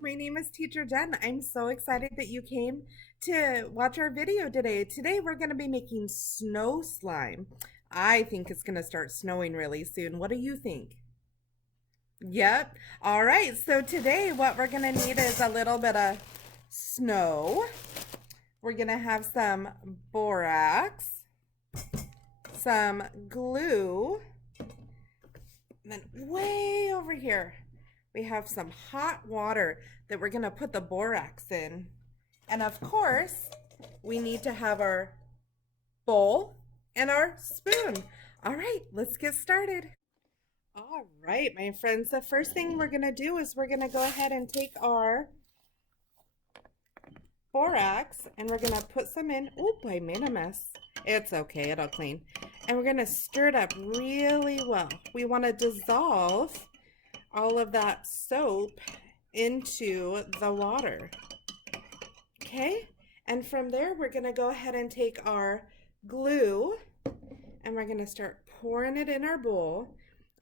My name is Teacher Jen. I'm so excited that you came to watch our video today. Today we're going to be making snow slime. I think it's going to start snowing really soon. What do you think? Yep. All right. So today what we're going to need is a little bit of snow. We're going to have some borax, some glue, and then way over here we have some hot water that we're going to put the borax in. And of course, we need to have our bowl and our spoon. All right, let's get started. All right, my friends, the first thing we're going to do is we're going to go ahead and take our borax and we're going to put some in. Oop, I made a mess. It's okay, it'll clean. And we're going to stir it up really well. We want to dissolve all of that soap into the water. Okay, and from there we're going to go ahead and take our glue and we're going to start pouring it in our bowl.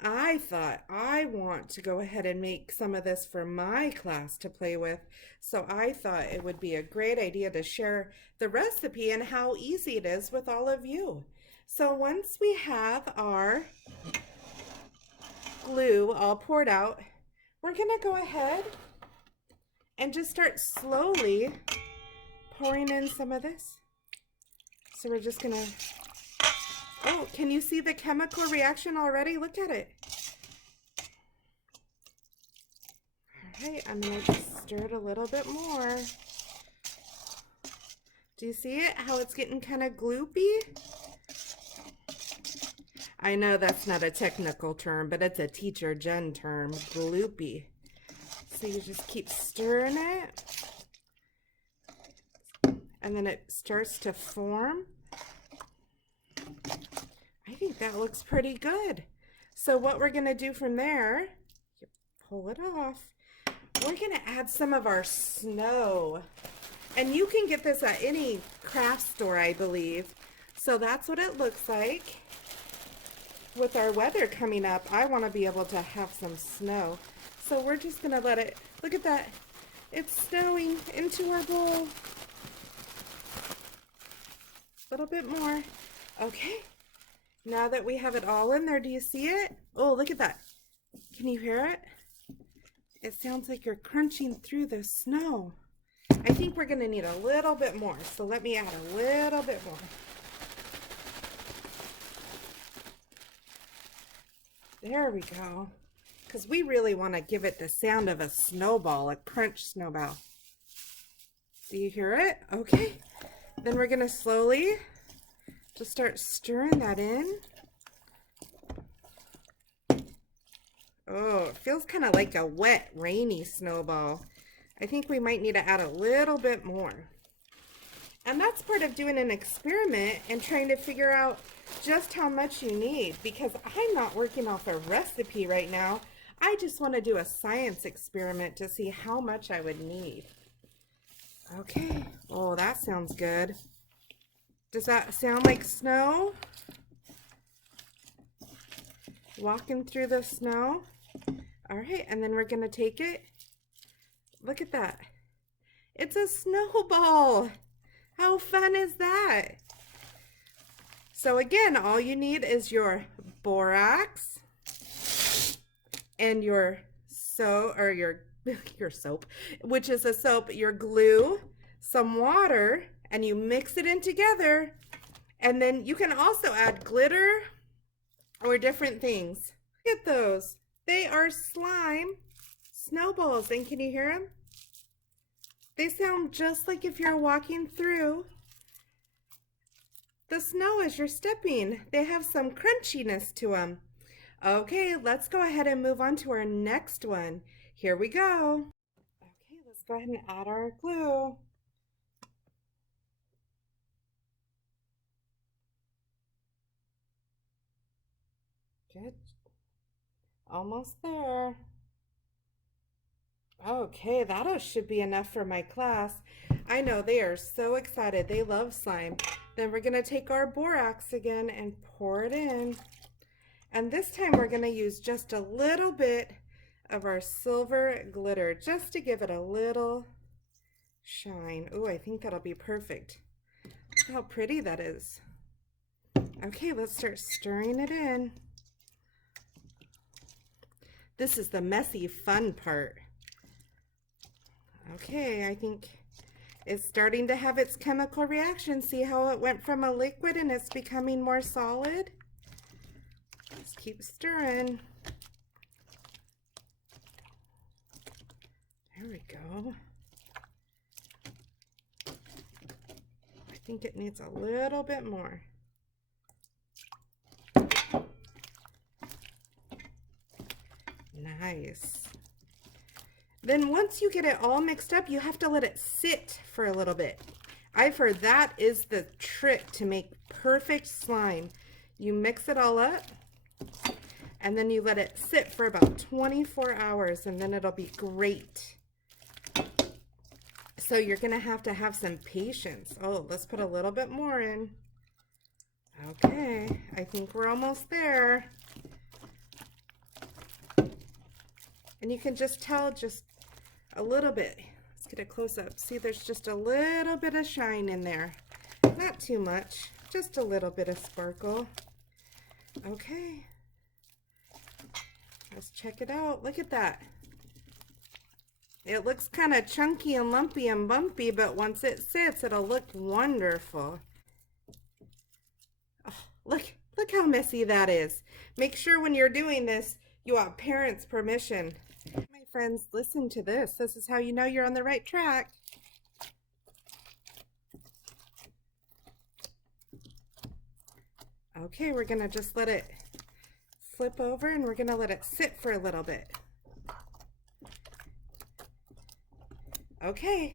I thought I want to go ahead and make some of this for my class to play with, so I thought it would be a great idea to share the recipe and how easy it is with all of you. So once we have our glue all poured out, we're gonna go ahead and just start slowly pouring in some of this. So we're just gonna, oh, can you see the chemical reaction already? Look at it. All right, I'm gonna just stir it a little bit more. Do you see it, how it's getting kind of gloopy? I know that's not a technical term, but it's a Teacher Jen term, gloopy. So you just keep stirring it, and then it starts to form. I think that looks pretty good. So what we're gonna do from there, pull it off, we're gonna add some of our snow. And you can get this at any craft store, I believe. So that's what it looks like. With our weather coming up, I want to be able to have some snow. So we're just going to let it, look at that, it's snowing into our bowl. A little bit more. Okay, now that we have it all in there, do you see it? Oh, look at that. Can you hear it? It sounds like you're crunching through the snow. I think we're going to need a little bit more, so let me add a little bit more. There we go. Because we really want to give it the sound of a snowball, a crunch snowball. Do you hear it? Okay. Then we're going to slowly just start stirring that in. Oh, it feels kind of like a wet, rainy snowball. I think we might need to add a little bit more. And that's part of doing an experiment and trying to figure out just how much you need, because I'm not working off a recipe right now. I just want to do a science experiment to see how much I would need. Okay. Oh, that sounds good. Does that sound like snow? Walking through the snow. All right, and then we're going to take it. Look at that. It's a snowball. How fun is that? So again, all you need is your borax and your your soap, which is a soap, your glue, some water, and you mix it in together. And then you can also add glitter or different things. Look at those. They are slime snowballs. And can you hear them? They sound just like if you're walking through the snow as you're stepping. They have some crunchiness to them. Okay, let's go ahead and move on to our next one. Here we go. Okay, let's go ahead and add our glue. Good. Almost there. Okay, that should be enough for my class. I know they are so excited. They love slime. Then we're going to take our borax again and pour it in. And this time we're going to use just a little bit of our silver glitter just to give it a little shine. Oh, I think that'll be perfect. Look how pretty that is. Okay, let's start stirring it in. This is the messy, fun part. Okay, I think it's starting to have its chemical reaction. See how it went from a liquid and it's becoming more solid? Just keep stirring. There we go. I think it needs a little bit more. Nice. Then once you get it all mixed up, you have to let it sit for a little bit. I've heard that is the trick to make perfect slime. You mix it all up and then you let it sit for about 24 hours and then it'll be great. So you're gonna have some patience. Oh, let's put a little bit more in. Okay, I think we're almost there. And you can just tell just a little bit. Let's get a close up. See, there's just a little bit of shine in there. Not too much, just a little bit of sparkle. Okay. Let's check it out. Look at that. It looks kind of chunky and lumpy and bumpy, but once it sits, it'll look wonderful. Oh, look how messy that is. Make sure when you're doing this, you have parents' permission. My friends, listen to this. This is how you know you're on the right track. Okay, we're gonna just let it flip over and we're gonna let it sit for a little bit. Okay.